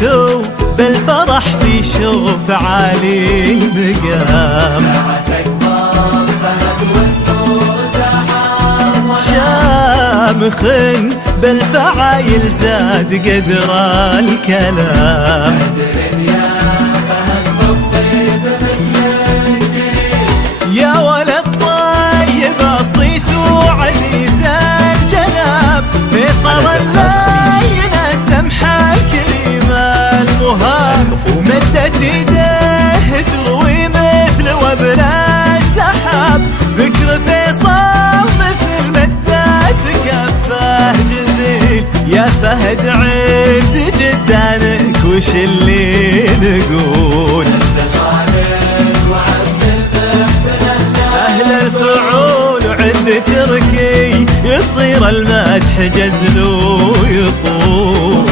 صوته بالفرح في شوف عالي المقام. شامخ بالفعايل زاد قدر الكلام. يا ولد طيب صيته عزيز الجناب، فيصل اللين سمحة كريم المهام. مدت يديه تروي مثل وبل السحاب، ذكر فيصل مثل مدت كفه جزيل. يا فهد عند جدانك وش اللي نقول؟ أهل الفعول وعند تركي يصير المدح جزل ويطول.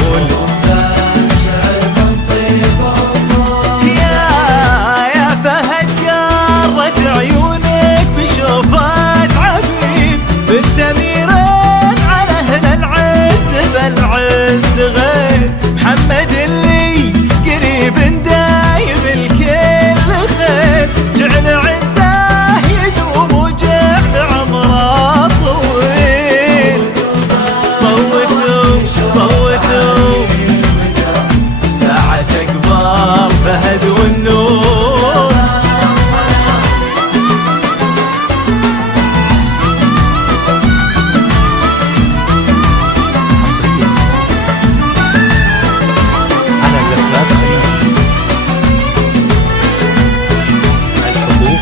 يا فهد قرت عيونك بشوفات عبيد، بالتميرين على أهل العز بالعز غير. محمد اللي قريب دايم الكل خير، جعل عزه يدوم وجعل عمره طويل. صوتوا صوتوا ساعة أكبر فهد والنور. على زفاف خليجي الحقوق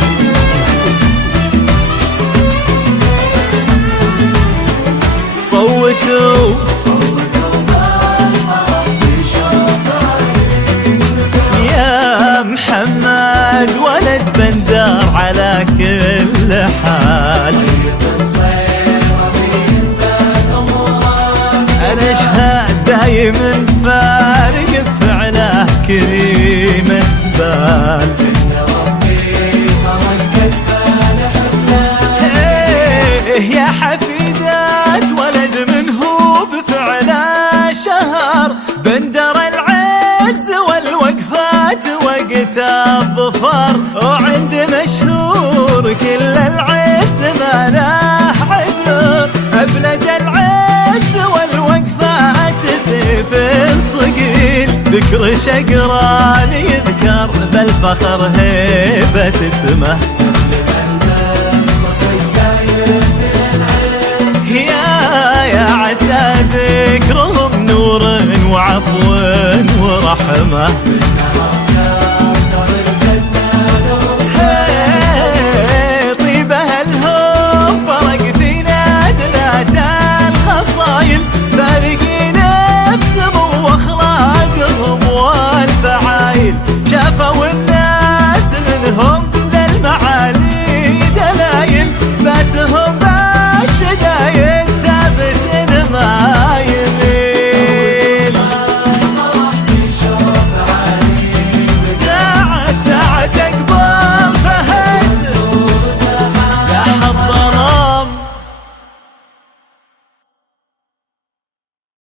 صوتوا يا محمد ولد بندر على كل حال. أنا أشهد دايم فارق بفعله كريم اسبال. يا حفيدات ولد منه بفعله شهر، بندر العز والوقفات وقت الظفر. وعند مشهور كل العز ما له عذر، أبلج العز والوقفات سيف صقيل. ذكر شقران يذكر بالفخر هيبة اسمه. يا عسى ذكرهم نور وعفو ورحمة.